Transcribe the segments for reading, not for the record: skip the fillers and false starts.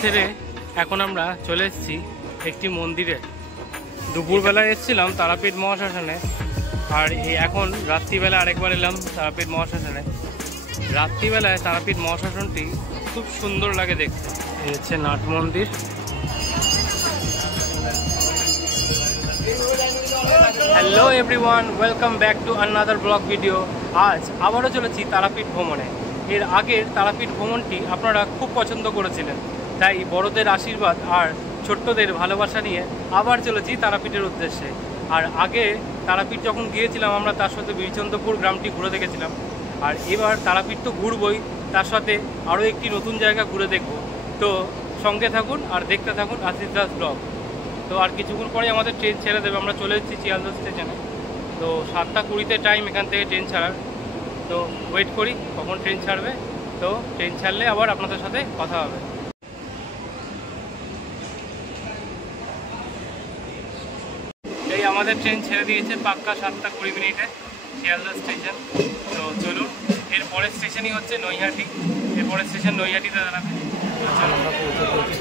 ছেড়ে এখন আমরা চলে এসেছি একটি মন্দিরে। দুপুরবেলায় এসেছিলাম তারাপীঠ মহাশ্মশানে, আর এখন রাত্রিবেলা আরেকবার এলাম তারাপীঠ মহাশ্মশানে। রাত্রিবেলায় তারাপীঠ মহাশ্মশানটি খুব সুন্দর লাগে দেখতে। এই হচ্ছে নাট মন্দির। Hello everyone, welcome back to another blog video. আজ আবারও চলেছি তারাপীঠ ভ্রমণে। এর আগের তারাপীঠ ভ্রমণটি আপনারা খুব পছন্দ করেছিলেন, তাই বড়দের আশীর্বাদ আর ছোট্টদের ভালোবাসা নিয়ে আবার চলেছি তারাপীঠের উদ্দেশ্যে। আর আগে তারাপীঠ যখন গিয়েছিলাম আমরা, তার সাথে বীরচন্দ্রপুর গ্রামটি ঘুরে দেখেছিলাম। আর এবার তারাপীঠ তো ঘুরবই, তার সাথে আরও একটি নতুন জায়গা ঘুরে দেখব। তো সঙ্গে থাকুন আর দেখতে থাকুন আশিস দাস ব্লগ। তো আর কিছুক্ষণ পরে আমাদের ট্রেন ছেড়ে দেবে। আমরা চলে এসেছি শিয়ালদা স্টেশনে। তো 7:20 টাইম এখান থেকে ট্রেন ছাড়ার। তো ওয়েট করি কখন ট্রেন ছাড়বে। তো ট্রেন ছাড়লে আবার আপনাদের সাথে কথা হবে। এই আমাদের ট্রেন ছেড়ে দিয়েছে পাক্কা 7:20 শিয়ালদা স্টেশন। তো চলুন, এর পরের স্টেশনই হচ্ছে নৈহাটি। এর পরের স্টেশন নৈহাটিতে দাঁড়াবে। আমরা পৌঁছে পৌঁছি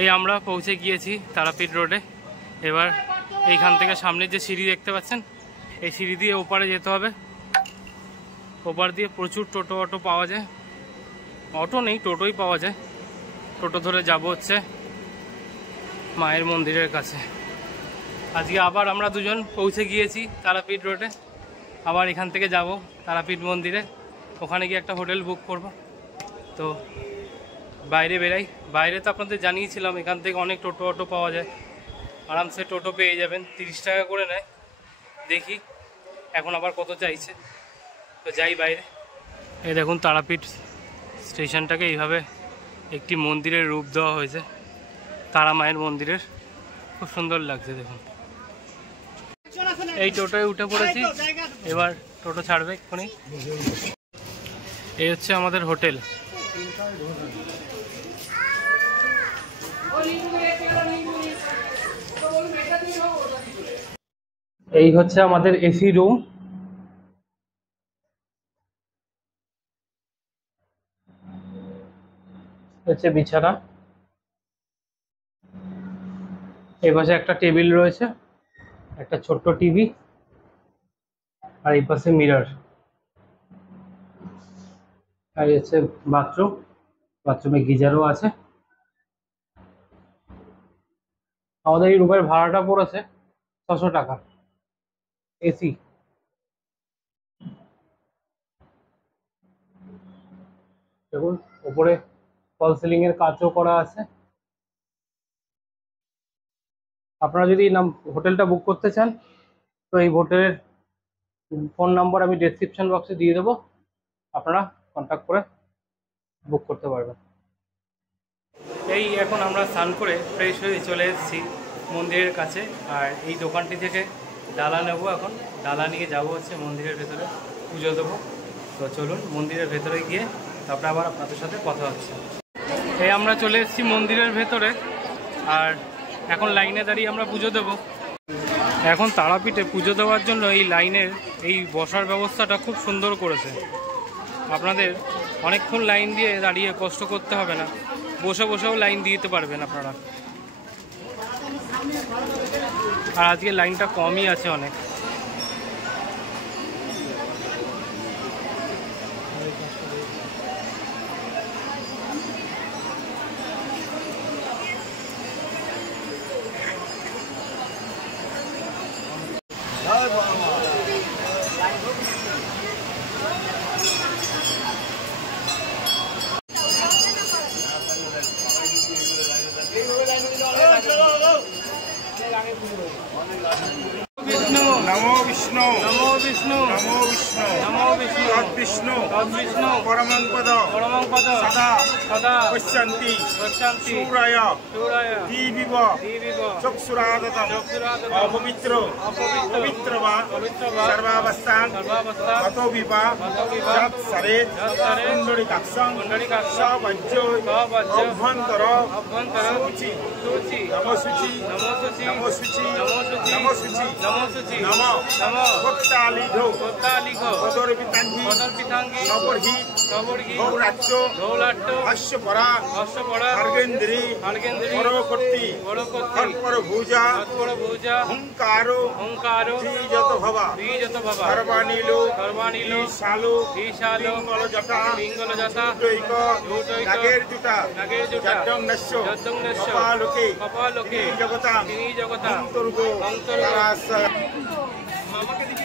এই আমরা পৌঁছে গিয়েছি তারাপীঠ রোডে। এবার এইখান থেকে সামনে যে সিঁড়ি দেখতে পাচ্ছেন, এই সিঁড়ি দিয়ে ওপারে যেতে হবে। ওপার দিয়ে প্রচুর টোটো অটো পাওয়া যায়। অটো নেই, টোটোই পাওয়া যায়। টোটো ধরে যাব হচ্ছে মায়ের মন্দিরের কাছে। আজকে আবার আমরা দুজন পৌঁছে গিয়েছি তারাপীঠ রোডে। আবার এখান থেকে যাব তারাপীঠ মন্দিরে। ওখানে গিয়ে একটা হোটেল বুক করব। তো বাইরে বেরাই। বাইরে তো আপনাদের জানিয়েছিলাম এখান থেকে অনেক টোটো অটো পাওয়া যায়। আরামসে টোটো পেয়ে যাবেন, 30 টাকা করে নেয়। দেখি এখন আবার কত চাইছে। তো যাই বাইরে। এই দেখুন তারাপীঠ স্টেশনটাকে এইভাবে একটি মন্দিরের রূপ দেওয়া হয়েছে, তারা মায়ের মন্দিরের। খুব সুন্দর লাগছে দেখুন। এই টোটোয় উঠে পড়েছি, এবার টোটো ছাড়বে এক্ষুনি। এই হচ্ছে আমাদের হোটেল। এই হচ্ছে আমাদের এসি রুম। হচ্ছে বিছানা। এই পাশে একটা টেবিল রয়েছে, একটা ছোট্ট টিভি, আর এই পাশে মিরর। আর এই হচ্ছে বাথরুম। বাথরুমে গিজারও আছে। আমাদের এই রুমের ভাড়াটা পড়েছে 600 টাকা এসি। দেখুন উপরে ফল সিলিং এর কাজও করা আছে। আপনারা যদি হোটেলটা বুক করতে চান তো এই হোটেলের ফোন নাম্বার আমি ডেসক্রিপশন বক্সে দিয়ে দেবো, আপনারা কন্ট্যাক্ট করে বুক করতে পারবেন। এই এখন আমরা স্নান করে ফ্রেশ হয়ে চলে এসেছি মন্দিরের কাছে। আর এই দোকানটি থেকে ডালা নেব। এখন ডালা নিয়ে যাব হচ্ছে মন্দিরের ভেতরে, পুজো দেবো। তো চলুন মন্দিরের ভেতরে গিয়ে তারপরে আবার আপনাদের সাথে কথা হচ্ছে। এই আমরা চলে এসেছি মন্দিরের ভেতরে, আর এখন লাইনে দাঁড়িয়ে আমরা পুজো দেব। এখন তারাপীঠে পুজো দেওয়ার জন্য এই লাইনের এই বসার ব্যবস্থাটা খুব সুন্দর করেছে। আপনাদের অনেকক্ষণ লাইন দিয়ে দাঁড়িয়ে কষ্ট করতে হবে না, বসে বসেও লাইন দিতে পারবেন আপনারা। আর আজকে লাইনটা কমই আছে অনেক। विष्णु नमो विष्णु नमो विष्णु नमो विष्णु नमो विष्णु तद्विष्णु तद्विष्णु परमं पद सदा सदा पश्यन्ति पश्यन्ति सूराय सूराय दीविव दीविव चक्षुरादतं अपवित्र पवित्र वा सर्वावस्थान ततो विवा यत् सरेत कुंडलिकाक्षं सवज्जो अभ्यन्तर शुचि नमो शुचि नमो शुचि नमो शुचि नमो शुचि नमो नमो भक्तालिघो पदर्पितांगी सबर्हि गौराट्य अश्वपरा अर्गेन्द्री परवर्ती कर्पर भुजा हुंकारो श्रीजत भवा सर्वानीलो ईशालो पिंगल जटा नागेर जुटा जड्डं नश्यो कपालोके जगता अंतर्गो मामा के दिखी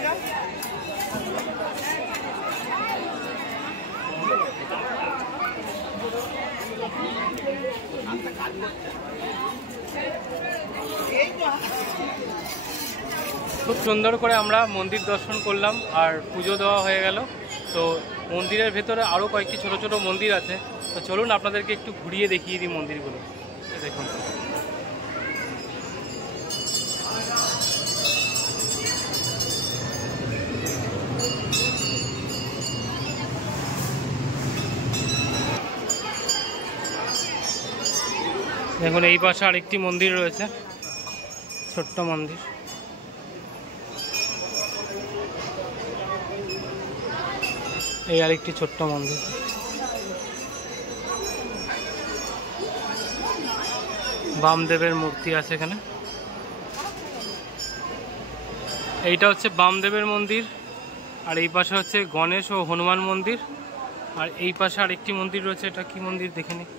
খুব সুন্দর করে আমরা মন্দির দর্শন করলাম আর পুজো দেওয়া হয়ে গেল। তো মন্দিরের ভেতরে আরও কয়েকটি ছোট ছোট মন্দির আছে, তো চলুন আপনাদেরকে একটু ঘুরিয়ে দেখিয়ে দিই মন্দিরগুলো। দেখুন দেখুন এই পাশে আরেকটি মন্দির রয়েছে, ছোট্ট মন্দির। এই আরেকটি ছোট্ট মন্দির। বামদেবের মূর্তি আছে এখানে। এইটা হচ্ছে বামদেবের মন্দির, আর এই পাশে হচ্ছে গণেশ ও হনুমান মন্দির, আর এই পাশে আরেকটি মন্দির রয়েছে। এটা কি মন্দির দেখে নিই।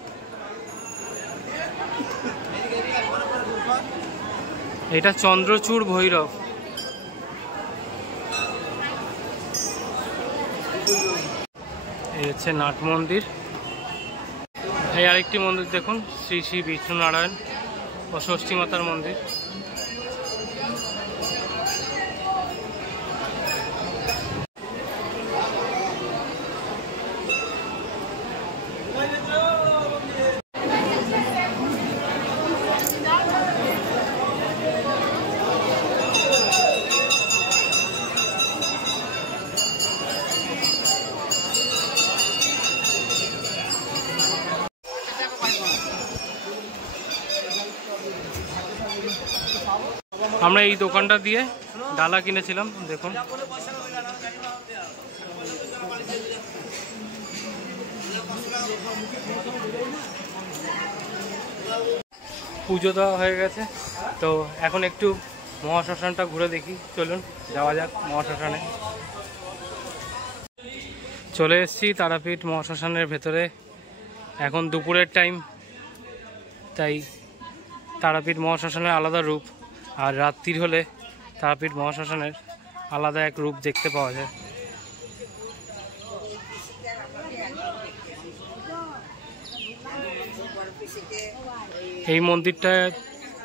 এটা চন্দ্রচূড় ভৈরব। এই হচ্ছে নাট মন্দির। এই আরেকটি মন্দির দেখুন, শ্রী শ্রী বিষ্ণু নারায়ণ ও ষষ্ঠী মাতার মন্দির। আমরা এই দোকানটা দিয়ে ডালা কিনেছিলাম। দেখুন পুজো দেওয়া হয়ে গেছে, তো এখন একটু মহাশ্মশানটা ঘুরে দেখি। চলুন যাওয়া যাক মহাশ্মশানে। চলে এসেছি তারাপীঠ মহাশ্মশানের ভেতরে। এখন দুপুরের টাইম, তাই তারাপীঠ মহাশ্মশানের আলাদা রূপ, আর রাত্রির হলে তারাপীঠ মহাশ্মশানের আলাদা এক রূপ দেখতে পাওয়া যায়। এই মন্দিরটায়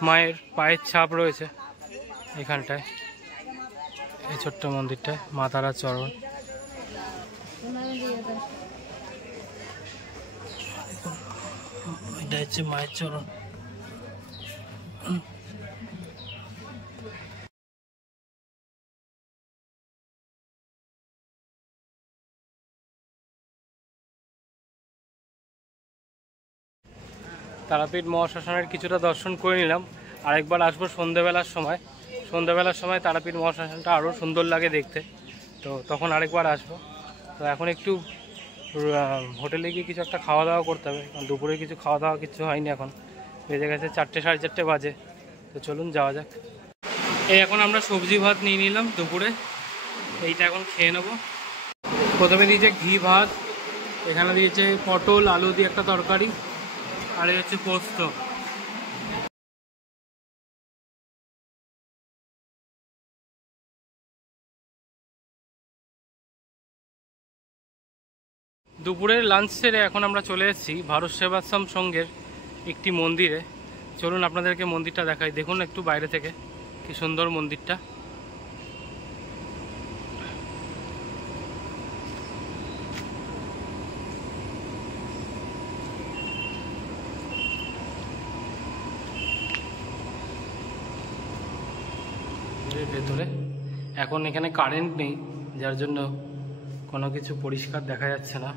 মায়ের পায়ের ছাপ রয়েছে এখানটায়, এই ছোট্ট মন্দিরটায় মা তারার চরণ। এটা হচ্ছে মায়ের চরণ। তারাপীঠ মহাশ্মশানের কিছুটা দর্শন করে নিলাম। আরেকবার আসবো সন্ধ্যেবেলার সময়। সন্ধ্যেবেলার সময় তারাপীঠ মহাশ্মশানটা আরও সুন্দর লাগে দেখতে, তো তখন আরেকবার আসবো। তো এখন একটু হোটেলে গিয়ে কিছু একটা খাওয়া দাওয়া করতে হবে, কারণ দুপুরে কিছু খাওয়া দাওয়া কিছু হয়নি। এখন বেজে গেছে 4টে সাড়ে 4টে বাজে। তো চলুন যাওয়া যাক। এই এখন আমরা সবজি ভাত নিয়ে নিলাম দুপুরে, এইটা এখন খেয়ে নেব। প্রথমে দিয়েছে ঘি ভাত, এখানে দিয়েছে পটল আলু দিয়ে একটা তরকারি, আর এই হচ্ছে পোস্ত। দুপুরের লাঞ্চ সেরে এখন আমরা চলে এসেছি ভারত সেবাশ্রম সংঘের একটি মন্দিরে। চলুন আপনাদেরকে মন্দিরটা দেখাই। দেখুন একটু বাইরে থেকে কি সুন্দর মন্দিরটা। ভেতরে এখন এখানে কারেন্ট নেই, যার জন্য কোনো কিছু পরিষ্কার দেখা যাচ্ছে না।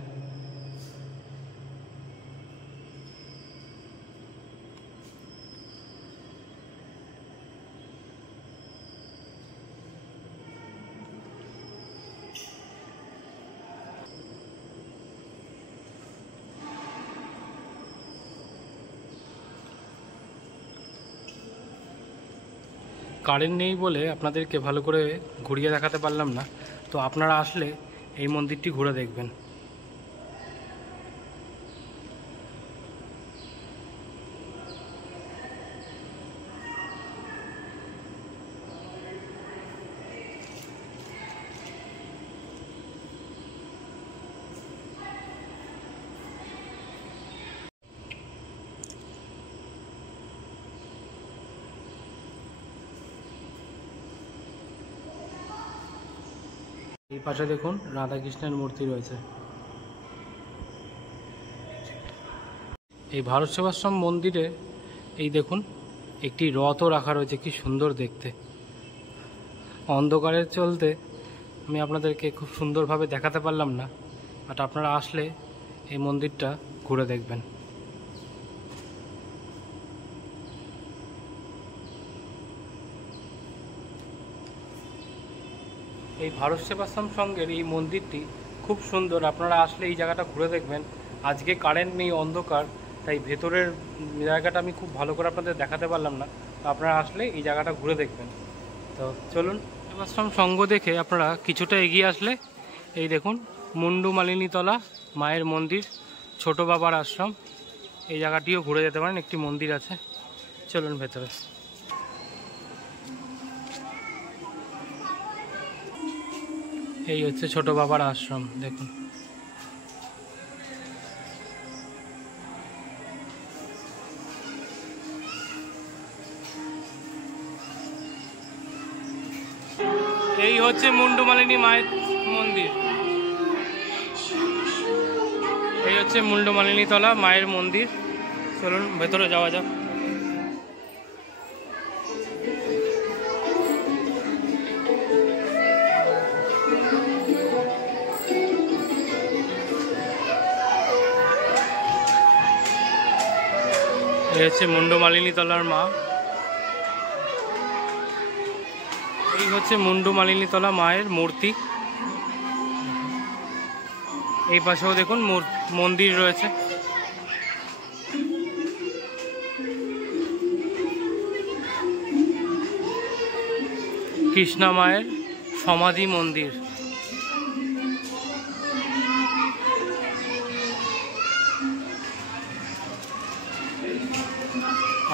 কারেন্ট নেই বলে আপনাদেরকে ভালো করে ঘুরিয়ে দেখাতে পারলাম না, তো আপনারা আসলে এই মন্দিরটি ঘুরে দেখবেন। এই পাশে দেখুন রাধাকৃষ্ণের মূর্তি রয়েছে। এই ভারত সেবাশ্রম মন্দিরে এই দেখুন একটি রথও রাখা রয়েছে, কি সুন্দর দেখতে। অন্ধকারের চলতে আমি আপনাদেরকে খুব সুন্দরভাবে দেখাতে পারলাম না, বাট আপনারা আসলে এই মন্দিরটা ঘুরে দেখবেন। এই ভারত সেবাশ্রম সংঘের এই মন্দিরটি খুব সুন্দর, আপনারা আসলে এই জায়গাটা ঘুরে দেখবেন। আজকে কারেন্ট নেই, অন্ধকার, তাই ভেতরের জায়গাটা আমি খুব ভালো করে আপনাদের দেখাতে পারলাম না, তো আপনারা আসলে এই জায়গাটা ঘুরে দেখবেন। তো চলুন, সেবাশ্রম সংঘ দেখে আপনারা কিছুটা এগিয়ে আসলে এই দেখুন মুন্ডু মালিনীতলা মায়ের মন্দির, ছোট বাবার আশ্রম, এই জায়গাটিও ঘুরে যেতে পারেন, একটি মন্দির আছে। চলুন ভেতরে। এই হচ্ছে ছোট বাবার আশ্রম, দেখুন। এই হচ্ছে মুন্ডমালিনী মায়ের মন্দির, এই হচ্ছে মুন্ডমালিনী তলা মায়ের মন্দির। চলুন ভেতরে যাওয়া যাক। এই হচ্ছে মুন্ডমালিনী তলার মা, এই হচ্ছে মুন্ডমালিনী তলা মায়ের মূর্তি। এই পাশেও দেখুন মন্দির রয়েছে। কৃষ্ণা মায়ের সমাধি মন্দির।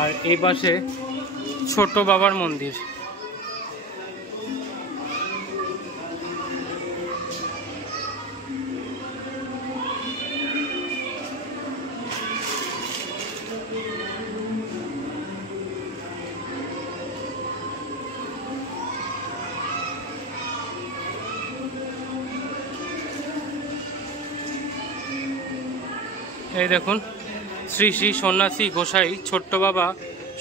আর এই পাশে ছোট বাবার মন্দির। এই দেখুন শ্রী শ্রী সন্ন্যাসী গোসাই ছোট্ট বাবা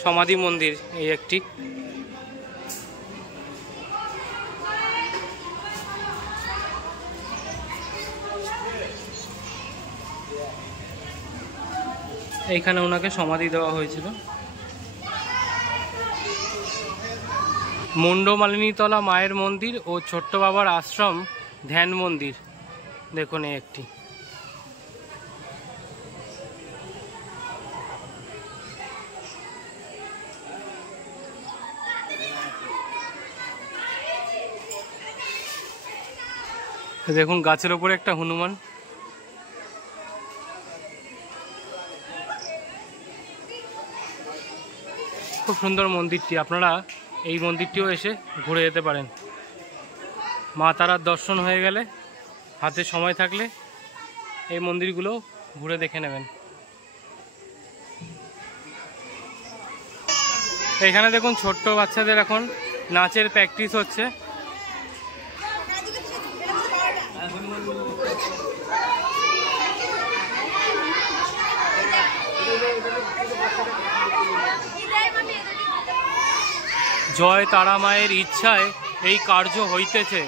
সমাধি মন্দির, এই একটি। এইখানে ওনাকে সমাধি দেওয়া হয়েছিল। মুন্ডমালিনীতলা মায়ের মন্দির ও ছোট্ট বাবার আশ্রম ধ্যান মন্দির, দেখুন এই একটি। দেখুন গাছের ওপরে একটা হনুমান। খুব সুন্দর মন্দিরটি, আপনারা এই মন্দিরটিও এসে ঘুরে যেতে পারেন। মা তারার দর্শন হয়ে গেলে, হাতে সময় থাকলে এই মন্দিরগুলো ঘুরে দেখে নেবেন। এখানে দেখুন ছোট্ট বাচ্চাদের এখন নাচের প্র্যাকটিস হচ্ছে। জয় তারা মায়ের ইচ্ছায় এই কার্য হইতেছে,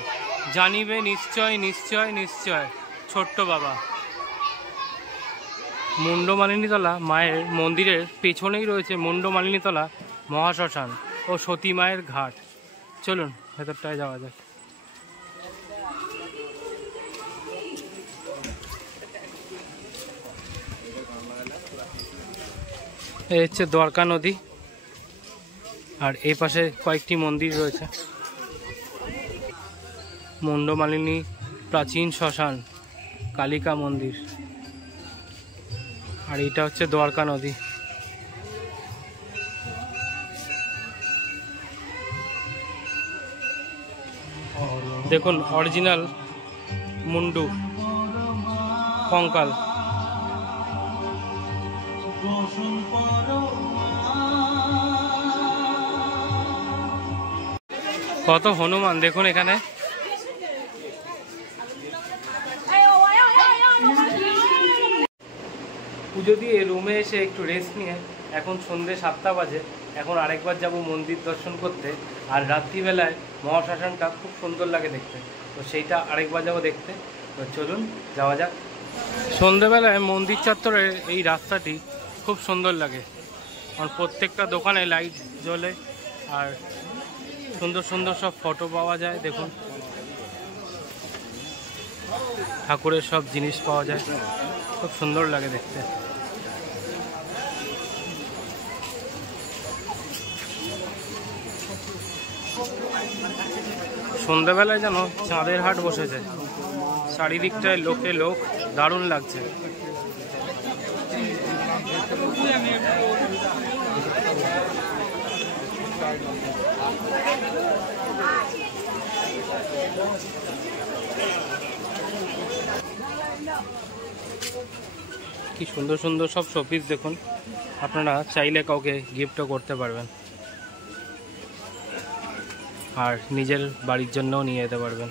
জানিবে নিশ্চয় নিশ্চয় নিশ্চয়। ছোট্ট বাবা। মুন্ডমালিনীতলা মায়ের মন্দিরের পেছনেই রয়েছে মুন্ডমালিনীতলা মহাশ্মশান ও সতী মায়ের ঘাট। চলুন ভেতরটায় যাওয়া যাক। এই হচ্ছে দ্বারকা নদী, আর এই পাশে কয়েকটি মন্দির রয়েছে। মুন্ডমালিনী প্রাচীন শ্মশান, কালিকা মন্দির, আর এটা হচ্ছে দ্বারকা নদী। দেখুন অরিজিনাল মুন্ডু কঙ্কাল। কত হনুমান দেখুন এখানে। পুজো দিয়ে রুমে এসে একটু রেস্ট নিয়ে এখন সন্ধ্যে 7টা বাজে। এখন আরেকবার যাব মন্দির দর্শন করতে। আর রাত্রিবেলায় মহাশ্মশানটা খুব সুন্দর লাগে দেখতে, তো সেইটা আরেকবার যাবো দেখতে। তো চলুন যাওয়া যাক। সন্ধ্যেবেলায় মন্দির চত্বরের এই রাস্তাটি খুব সুন্দর লাগে, কারণ প্রত্যেকটা দোকানে লাইট জ্বলে আর সুন্দর সুন্দর সব ফটো পাওয়া যায়। দেখুন ঠাকুরের সব জিনিস পাওয়া যায়, খুব সুন্দর লাগে দেখতে। সন্ধ্যাবেলায় যেন চাঁদের হাট বসেছে, চারিদিকটায় লোকে লোক, দারুণ লাগছে। কি সুন্দর সুন্দর সব শোপিস দেখুন, আপনারা চাইলে কাউকে গিফটও করতে পারবেন আর নিজের বাড়ির জন্যও নিয়ে যেতে পারবেন।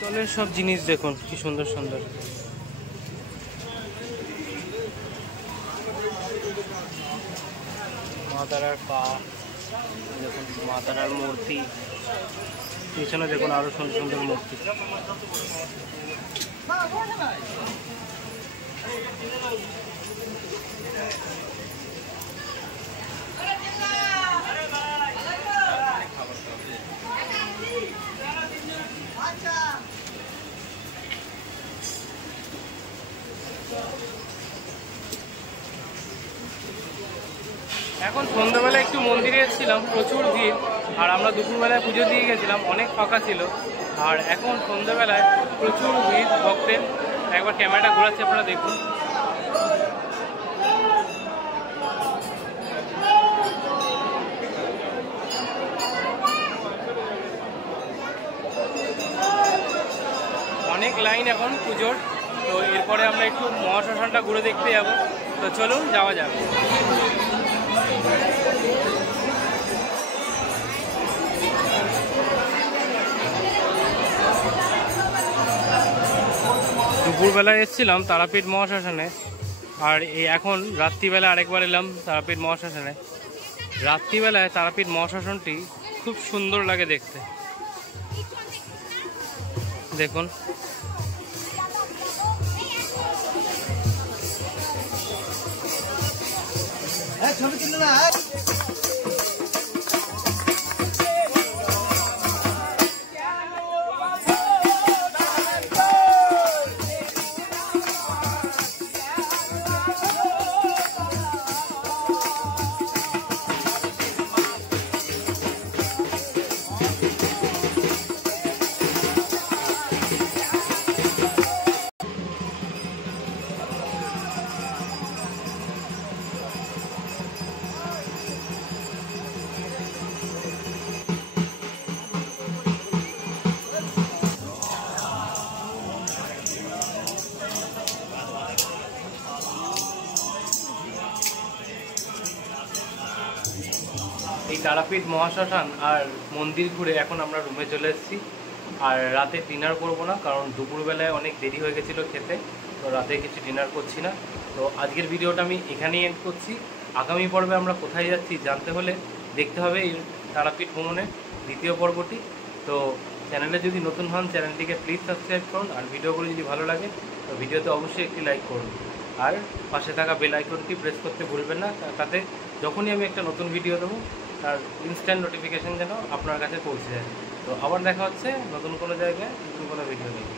তলের সব জিনিস দেখুন কি সুন্দর সুন্দর। মা তারার পা দেখুন, মা তারার মূর্তি, পিছনে দেখুন আরো সুন্দর সুন্দর মূর্তি। এখন সন্ধ্যাবেলা একটু মন্দিরে এসেছিলাম, প্রচুর ভিড়, আর আমরা দুপুরবেলায় পুজো দিয়ে গেছিলাম, অনেক ফাঁকা ছিল। আর এখন সন্ধ্যাবেলায় প্রচুর ভিড় ভক্তের। একবার ক্যামেরাটা ঘোরাচ্ছি, আপনারা দেখুন। অনেক লাইন এখন পুজোর। তো এরপরে আমরা একটু মহাশ্মশানটা ঘুরে দেখতে যাবো। তো চলুন যাওয়া যাবে। দুপুরবেলায় এসেছিলাম তারাপীঠ মহাশ্মশানে, আর এখন রাত্রিবেলা আরেকবার এলাম তারাপীঠ মহাশ্মশানে। রাত্রিবেলায় তারাপীঠ মহাশ্মশানটি খুব সুন্দর লাগে দেখতে, দেখুন। ছবি তুলে না। এই তারাপীঠ মহাশ্মশান আর মন্দির ঘুরে এখন আমরা রুমে চলে এসেছি। আর রাতে ডিনার করব না, কারণ দুপুরবেলায় অনেক দেরি হয়ে গেছিলো খেতে, তো রাতে কিছু ডিনার করছি না। তো আজকের ভিডিওটা আমি এখানেই এন্ড করছি। আগামী পর্বে আমরা কোথায় যাচ্ছি জানতে হলে দেখতে হবে এই তারাপীঠ ভ্রমণের দ্বিতীয় পর্বটি। তো চ্যানেলে যদি নতুন হন চ্যানেলটিকে প্লিজ সাবস্ক্রাইব করুন, আর ভিডিওগুলো যদি ভালো লাগে তো ভিডিওতে অবশ্যই একটি লাইক করুন, আর পাশে থাকা বেল আইকনটি প্রেস করতে ভুলবেন না, তাতে যখনই আমি একটা নতুন ভিডিও দেবো তার ইনস্ট্যান্ট নোটিফিকেশান যেন আপনার কাছে পৌঁছে যায়। তো আবার দেখা হচ্ছে নতুন কোনো জায়গায় নতুন কোনো ভিডিও নিয়ে।